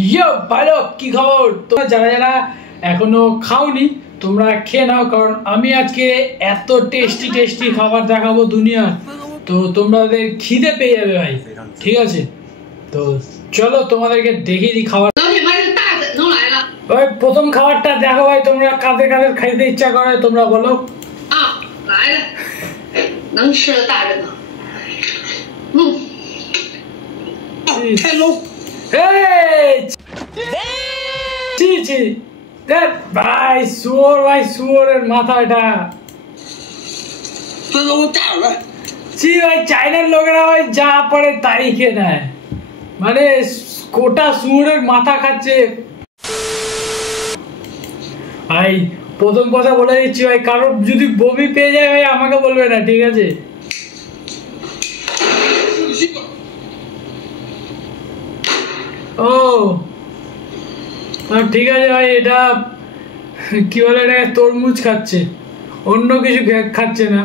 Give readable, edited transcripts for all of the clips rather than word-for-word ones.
ইয়ো ভালো কি খবর? তোমরা যারা যারা এখনো খাওনি তোমরা খেয়ে নাও, কারণ আমি আজকে এত টেস্টি টেস্টি খাবার দেখাবো দুনিয়ার, তো তোমাদের খিদে পেয়ে যাবে ভাই। ঠিক আছে, তো চলো তোমাদেরকে দেখিয়ে দিই খাবার। ভাই প্রথম খাবারটা দেখো ভাই, তোমরা কাদের কাদের খাইতে ইচ্ছা করে তোমরা বলো। ভাই শুয়োর, ভাই শুয়োরের মাথা এটা। ভাই চাইনার লোকেরা ভাই যা পড়ে তাই খেয়ে নেয়, মানে গোটা শুয়োরের মাথা খাচ্ছে। ভাই প্রথম কথা বলে দিচ্ছি ভাই, কারোর যদি বমি পেয়ে যায় ভাই আমাকে বলবে না, ঠিক আছে? ও ঠিক আছে ভাই, এটা কি বলে, এটা তরমুজ খাচ্ছে, অন্য কিছু খাচ্ছে না।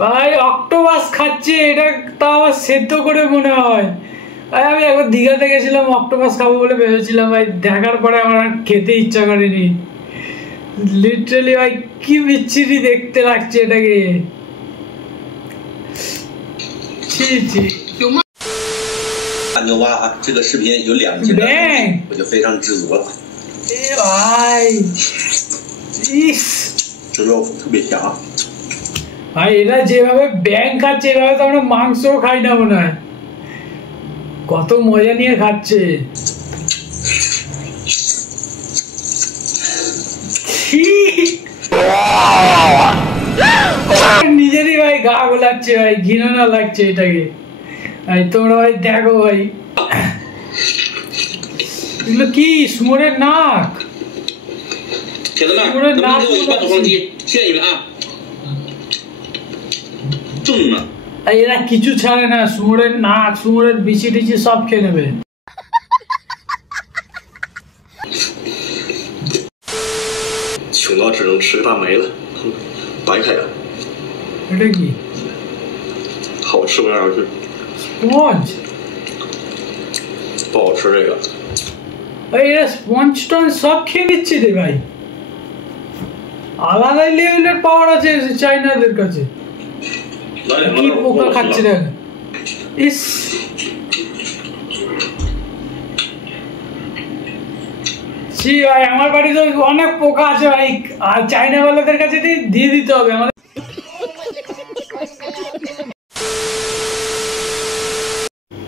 ভাই অক্টোপাস খাচ্ছে, এটা তা আমার সেদ্ধ করে মনে হয়। আমি একবার দীঘাতে গেছিলাম, অক্টোপাস খাবো বলে ভেবেছিলাম ভাই, দেখার পরে আমার আর খেতে ইচ্ছা করেনি। লিটারালি ভাই কি বিচ্ছিরি দেখতে লাগছে এটাকে। ছি ছি।牛蛙啊，这个视频有2斤的，我就非常知足了。ভাই这肉特别香。ভাই এরা যেভাবে ব্যাং খাচ্ছে এভাবে তো আমরা মাংসও খাই না মনে হয়, কত মজা নিয়ে খাচ্ছে। নিজেরই ভাই গা গোলাচ্ছে ভাই, ঘৃণা লাগছে এটাকে। ভাই তোমরা ভাই দেখো ভাই, এগুলো কি শুয়োরের নাক? শুয়োরের নাক এরা কিছু ছাড়ে না, শুয়োরের নাক, শুয়োরের বিচি টিচি সব খেয়ে নেবে।穷到只能吃个大梅了，白开的。এটা কি?好吃不了去。স্পঞ্জ? 不好吃这个。ভাই এরা স্পঞ্জ টঞ্জ সব খেয়ে নিচ্ছে রে ভাই, আলাদা লেভেলের পাওয়ার আছে চাইনাদের কাছে। কি পোকা খাচ্ছে না, ইস জি ভাই আমার বাড়িতে অনেক পোকা আছে ভাই, আর চাইনা ওয়ালাদের কাছে দিয়ে দিতে হবে আমাদের।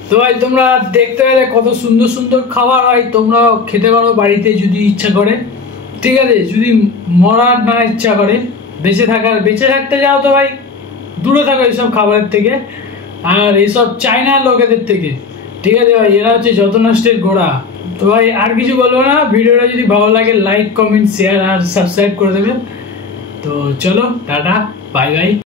তো ভাই তোমরা দেখতে পেলে কত সুন্দর সুন্দর খাবার, ভাই তোমরা খেতে পারো বাড়িতে যদি ইচ্ছা করে, ঠিক আছে? যদি মরার না ইচ্ছা করে, বেঁচে থাকতে যাও তো ভাই দূরে থাকো এইসব খাবারের থেকে আর এইসব চাইনা লোকেদের থেকে, ঠিক আছে ভাই? এরা হচ্ছে যত নষ্টের গোড়া। তো ভাই আর কিছু বলবো না, ভিডিওটা যদি ভালো লাগে লাইক কমেন্ট শেয়ার আর সাবস্ক্রাইব করে দেবেন। তো চলো টাটা বাই বাই।